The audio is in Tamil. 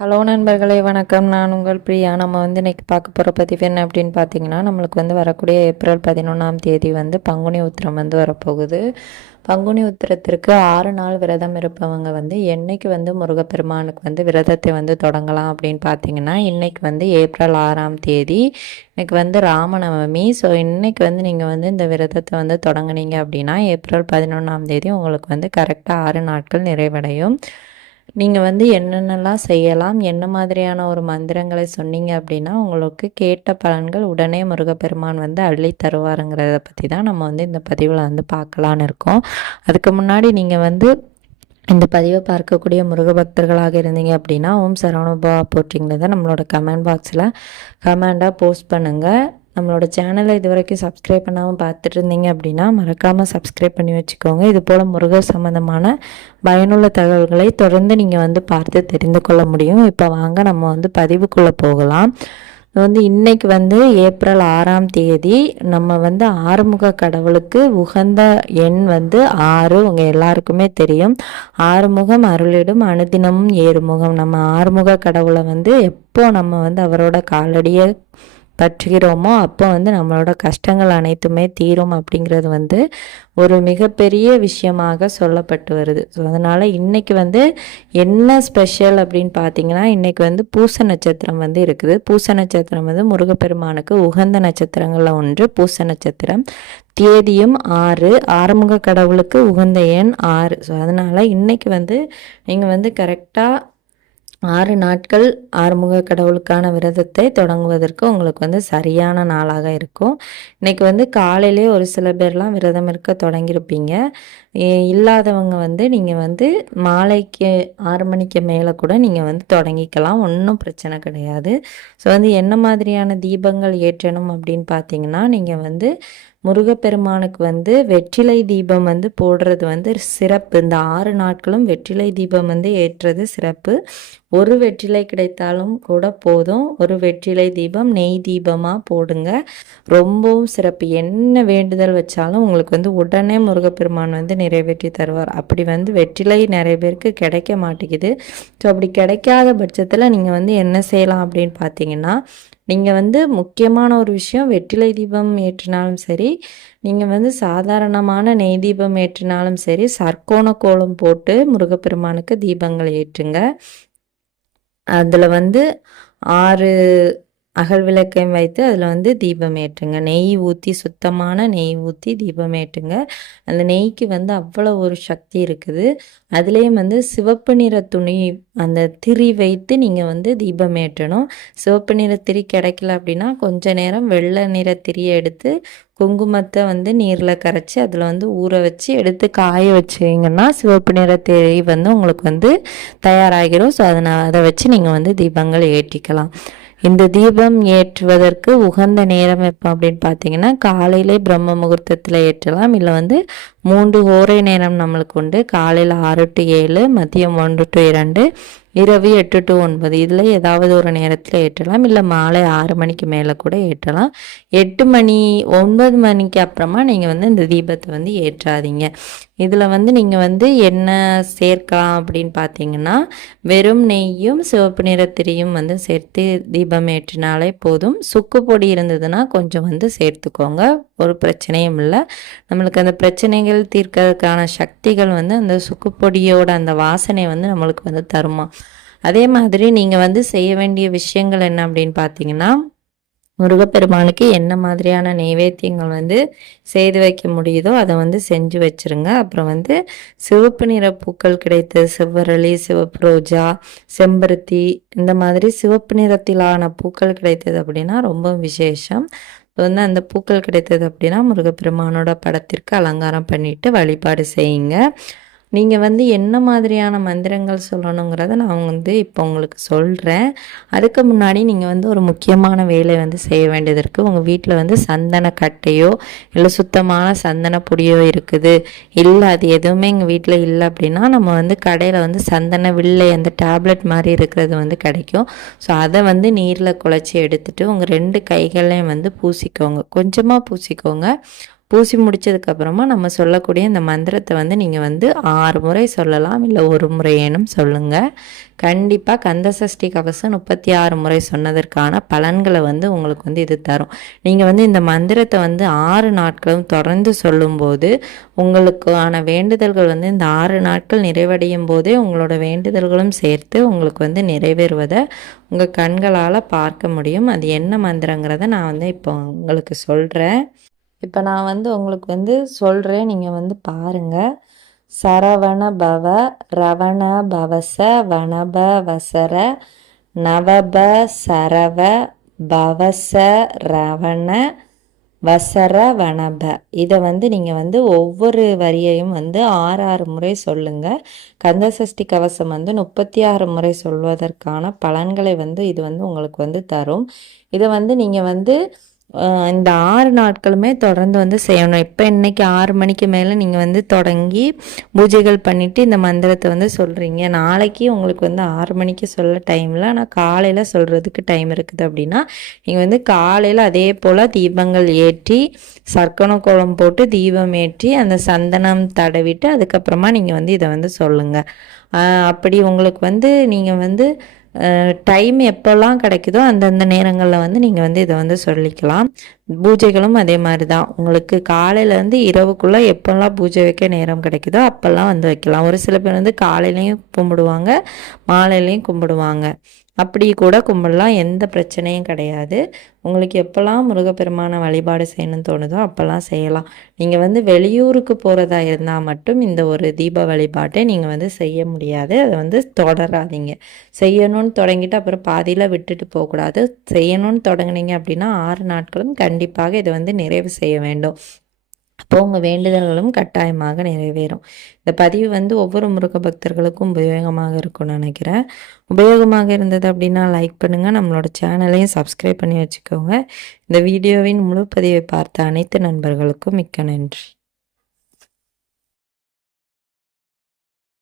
ஹலோ நண்பர்களே வணக்கம். நான் உங்கள் பிரியா. நம்ம இன்றைக்கி பார்க்க போகிற பதிவு என்ன அப்படின்னு பார்த்தீங்கன்னா, நம்மளுக்கு வரக்கூடிய ஏப்ரல் 11ஆம் தேதி பங்குனி உத்திரம் வரப்போகுது. பங்குனி உத்திரத்திற்கு 6 நாள் விரதம் இருப்பவங்க என்னைக்கு முருகப்பெருமானுக்கு விரதத்தை தொடங்கலாம் அப்படின்னு பார்த்தீங்கன்னா, இன்றைக்கி ஏப்ரல் 6ஆம் தேதி. இன்னைக்கு ராமநவமி. ஸோ இன்றைக்கி நீங்கள் இந்த விரதத்தை தொடங்குனீங்க அப்படின்னா ஏப்ரல் 11ஆம் தேதி உங்களுக்கு கரெக்டாக 6 நாட்கள் நிறைவடையும். நீங்கள் என்னென்னலாம் செய்யலாம், என்ன மாதிரியான ஒரு மந்திரங்களை சொன்னீங்க அப்படின்னா உங்களுக்கு கேட்ட பலன்கள் உடனே முருகப்பெருமான் அள்ளி தருவாருங்கிறத பற்றி தான் நம்ம இந்த பதிவில் பார்க்கலான்னு இருக்கோம். அதுக்கு முன்னாடி நீங்கள் இந்த பதிவை பார்க்கக்கூடிய முருக பக்தர்களாக இருந்தீங்க அப்படின்னா ஓம் சரவணபவா போட்டிங்கிறத நம்மளோட கமெண்ட் பாக்ஸில் கமெண்டாக போஸ்ட் பண்ணுங்கள். நம்மளோட சேனலை இது வரைக்கும் சப்ஸ்கிரைப் பண்ணாமல் பார்த்துட்டு இருந்தீங்க அப்படின்னா மறக்காமல் சப்ஸ்கிரைப் பண்ணி வச்சுக்கோங்க. இது போல் முருகர் சம்மந்தமான பயனுள்ள தகவல்களை தொடர்ந்து நீங்கள் பார்த்து தெரிந்து கொள்ள முடியும். இப்போ வாங்க நம்ம பதிவுக்குள்ளே போகலாம். இன்னைக்கு ஏப்ரல் 6ஆம் தேதி. நம்ம ஆறுமுக கடவுளுக்கு உகந்த எண் 6. உங்கள் எல்லாருக்குமே தெரியும். ஆறுமுகம் அருளிடும் அனுதினமும் ஏறுமுகம். நம்ம ஆறுமுக கடவுளை எப்போ நம்ம அவரோட காலடியை பற்றுகிறோமோ அப்போ நம்மளோட கஷ்டங்கள் அனைத்துமே தீரும் அப்படிங்கிறது ஒரு மிகப்பெரிய விஷயமாக சொல்லப்பட்டு வருது. ஸோ அதனால் இன்றைக்கி என்ன ஸ்பெஷல் அப்படின்னு பார்த்தீங்கன்னா, இன்றைக்கி பூச நட்சத்திரம் இருக்குது. பூச நட்சத்திரம் முருகப்பெருமானுக்கு உகந்த நட்சத்திரங்களில் ஒன்று பூச நட்சத்திரம். தேதியும் 6. ஆறுமுக கடவுளுக்கு உகந்த எண் 6. ஸோ அதனால் இன்றைக்கி நீங்கள் கரெக்டாக 6 நாட்கள் ஆறுமுக கடவுளுக்கான விரதத்தை தொடங்குவதற்கு உங்களுக்கு சரியான நாளாக இருக்கும். இன்றைக்கி காலையிலே ஒரு சில பேர்லாம் விரதம் இருக்க தொடங்கியிருப்பீங்க. இல்லாதவங்க நீங்கள் மாலைக்கு 6 மணிக்கு மேலே கூட நீங்கள் தொடங்கிக்கலாம். ஒன்றும் பிரச்சனை கிடையாது. ஸோ என்ன மாதிரியான தீபங்கள் ஏற்றணும் அப்படின்னு பார்த்தீங்கன்னா, நீங்கள் முருகப்பெருமானுக்கு வெற்றிலை தீபம் போடுறது சிறப்பு. இந்த 6 நாட்களும் வெற்றிலை தீபம் ஏற்றது சிறப்பு. ஒரு வெற்றிலை கிடைத்தாலும் கூட போதும். ஒரு வெற்றிலை தீபம் நெய் தீபமாக போடுங்க, ரொம்பவும் சிறப்பு. என்ன வேண்டுதல் வச்சாலும் உங்களுக்கு உடனே முருகப்பெருமான் நிறைவேற்றி தருவார். அப்படி வெற்றிலை நிறைய பேருக்கு கிடைக்க மாட்டேங்குது. ஸோ அப்படி கிடைக்காத பட்சத்தில் நீங்கள் என்ன செய்யலாம் அப்படின்னு பார்த்தீங்கன்னா, நீங்கள் முக்கியமான ஒரு விஷயம், வெற்றிலை தீபம் ஏற்றினாலும் சரி, நீங்கள் சாதாரணமான நெய் தீபம் ஏற்றினாலும் சரி, சர்க்கோண கோலம் போட்டு முருகப்பெருமானுக்கு தீபங்கள் ஏற்றுங்க. அதில் 6 அகல் விளக்கையும் வைத்து அதில் தீபம் ஏற்றுங்க. நெய் ஊற்றி, சுத்தமான நெய் ஊற்றி தீபம் ஏற்றுங்க. அந்த நெய்க்கு அவ்வளோ ஒரு சக்தி இருக்குது. அதுலேயும் சிவப்பு நிற துணி அந்த திரி வைத்து நீங்கள் தீபம் ஏற்றணும். சிவப்பு நிற திரி கிடைக்கல அப்படின்னா கொஞ்ச நேரம் வெள்ளை நிற திரியை எடுத்து குங்குமத்தை நீரில் கரைச்சி அதில் ஊற வச்சு எடுத்து காய வச்சிங்கன்னா சிவப்பு நிற திரி உங்களுக்கு தயாராகிடும். ஸோ அதை வச்சு நீங்கள் தீபங்கள் ஏற்றிக்கலாம். இந்த தீபம் ஏற்றுவதற்கு உகந்த நேரம் எப்போ அப்படின்னு பார்த்தீங்கன்னா, காலையிலே பிரம்ம முகூர்த்தத்தில் ஏற்றலாம். இல்லை 3 ஓரை நேரம் நம்மளுக்கு உண்டு. காலையில் 6 to 7, மதியம் 1 to 2, இரவு 8 to 9. இதில் ஏதாவது ஒரு நேரத்தில் ஏற்றலாம். இல்லை மாலை 6 மணிக்கு மேலே கூட ஏற்றலாம். 8 மணி 9 மணிக்கு அப்புறமா நீங்கள் இந்த தீபத்தை ஏற்றாதீங்க. இதில் நீங்கள் என்ன சேர்க்கலாம் அப்படின்னு பார்த்தீங்கன்னா, வெறும் நெய்யும் சிவப்பு நிறத்திரியும் சேர்த்து தீபம் ஏற்றினாலே போதும். சுக்கு பொடி இருந்ததுன்னா கொஞ்சம் சேர்த்துக்கோங்க, ஒரு பிரச்சனையும் இல்லை. நம்மளுக்கு அந்த பிரச்சனைகள் தீர்க்கிறதுக்கான சக்திகள் அந்த சுக்கு பொடியோட அந்த வாசனை நம்மளுக்கு தருமா. அதே மாதிரி நீங்கள் செய்ய வேண்டிய விஷயங்கள் என்ன அப்படின்னு பார்த்தீங்கன்னா, முருகப்பெருமானுக்கு என்ன மாதிரியான நைவேத்தியங்கள் செய்து வைக்க முடியுதோ அதை செஞ்சு வச்சுருங்க. அப்புறம் சிவப்பு நிற பூக்கள் கிடைத்த செவ்வரளி, சிவப்பு ரோஜா, செம்பருத்தி, இந்த மாதிரி சிவப்பு நிறத்திலான பூக்கள் கிடைத்தது அப்படின்னா ரொம்ப விசேஷம். அந்த பூக்கள் கிடைத்தது அப்படின்னா முருகப்பெருமானோட படத்திற்கு அலங்காரம் பண்ணிட்டு வழிபாடு செய்யுங்க. நீங்கள் என்ன மாதிரியான மந்திரங்கள் சொல்லணுங்கிறத நான் இப்போ உங்களுக்கு சொல்கிறேன். அதுக்கு முன்னாடி நீங்கள் ஒரு முக்கியமான வேலை செய்ய வேண்டியது இருக்குது. உங்கள் வீட்டில் சந்தன கட்டையோ இல்லை சுத்தமான சந்தன பொடியோ இருக்குது, இல்லை அது எதுவுமே எங்கள் வீட்டில் இல்லை அப்படின்னா நம்ம கடையில் சந்தன வில்லை அந்த டேப்லெட் மாதிரி இருக்கிறது கிடைக்கும். ஸோ அதை நீரில் குழச்சி எடுத்துகிட்டு உங்கள் 2 கைகளையும் பூசிக்கோங்க. கொஞ்சமாக பூசிக்கோங்க. பூசி முடிச்சதுக்கப்புறமா நம்ம சொல்லக்கூடிய இந்த மந்திரத்தை வந்து நீங்கள் வந்து 6 முறை சொல்லலாம், இல்லை ஒரு முறையேனும் சொல்லுங்கள். கண்டிப்பாக கந்தசஷ்டி கவசம் 36 முறை சொன்னதற்கான பலன்களை வந்து உங்களுக்கு வந்து இது தரும். நீங்கள் வந்து இந்த மந்திரத்தை வந்து 6 நாட்களும் தொடர்ந்து சொல்லும்போது உங்களுக்கான வேண்டுதல்கள் வந்து இந்த 6 நாட்கள் நிறைவடையும் போதே உங்களோட வேண்டுதல்களும் சேர்த்து உங்களுக்கு வந்து நிறைவேறுவதை உங்கள் கண்களால் பார்க்க முடியும். அது என்ன மந்திரங்கிறத நான் வந்து இப்போ உங்களுக்கு சொல்கிறேன். இப்போ நான் வந்து உங்களுக்கு வந்து சொல்கிறேன், நீங்கள் வந்து பாருங்கள். சரவண பவ ரவண பவச வனப வசர நவப சரவ பவச ரவண வசர வனப. இதை வந்து நீங்கள் வந்து ஒவ்வொரு வரியையும் வந்து 6 முறை சொல்லுங்கள். கந்தசஷ்டி கவசம் வந்து 36 முறை சொல்வதற்கான பலன்களை வந்து இது வந்து உங்களுக்கு வந்து தரும். இதை வந்து நீங்கள் வந்து இந்த 6 நாட்களுமே தொடர்ந்து வந்து செய்யணும். இப்போ இன்றைக்கி 6 மணிக்கு மேலே நீங்கள் வந்து தொடங்கி பூஜைகள் பண்ணிவிட்டு இந்த மந்திரத்தை வந்து சொல்கிறீங்க. நாளைக்கு உங்களுக்கு வந்து 6 மணிக்கு சொல்ல டைமில், ஆனால் காலையில் சொல்கிறதுக்கு டைம் இருக்குது அப்படின்னா நீங்கள் வந்து காலையில் அதே போல் தீபங்கள் ஏற்றி சர்க்கரை கோலம் போட்டு தீபம் ஏற்றி அந்த சந்தனம் தடவிட்டு அதுக்கப்புறமா நீங்கள் வந்து இதை வந்து சொல்லுங்கள். அப்படி உங்களுக்கு வந்து நீங்கள் வந்து டைம் எப்போல்லாம் கிடைக்குதோ அந்தந்த நேரங்களில் வந்து நீங்கள் வந்து இதை வந்து சொல்லிக்கலாம். பூஜைகளும் அதே மாதிரி தான். உங்களுக்கு காலையிலேருந்து இரவுக்குள்ளே எப்போல்லாம் பூஜை வைக்க நேரம் கிடைக்குதோ அப்போல்லாம் வந்து வைக்கலாம். ஒரு சில பேர் வந்து காலையிலையும் கும்பிடுவாங்க, மாலையிலையும் கும்பிடுவாங்க. அப்படி கூட கும்பிடலாம், எந்த பிரச்சனையும் கிடையாது. உங்களுக்கு எப்போல்லாம் முருகப்பெருமான வழிபாடு செய்யணும்னு தோணுதோ அப்போல்லாம் செய்யலாம். நீங்கள் வந்து வெளியூருக்கு போகிறதா இருந்தால் மட்டும் இந்த ஒரு தீப வழிபாட்டை நீங்கள் வந்து செய்ய முடியாது. அதை வந்து தொடராதீங்க. செய்யணும்னு தொடங்கிட்டு அப்புறம் பாதியில் விட்டுட்டு போகக்கூடாது. செய்யணும்னு தொடங்குனீங்க அப்படின்னா 6 நாட்களும் கண்டிப்பாக இதை வந்து நிறைவு செய்ய வேண்டும். அப்போ உங்கள் வேண்டுதல்களும் கட்டாயமாக நிறைவேறும். இந்த பதிவு வந்து ஒவ்வொரு முருக பக்தர்களுக்கும் உபயோகமாக இருக்கும்னு நினைக்கிறேன். உபயோகமாக இருந்தது அப்படின்னா லைக் பண்ணுங்கள், நம்மளோட சேனலையும் சப்ஸ்கிரைப் பண்ணி வச்சுக்கோங்க. இந்த வீடியோவின் முழு பதிவை பார்த்த அனைத்து நண்பர்களுக்கும் மிக்க நன்றி.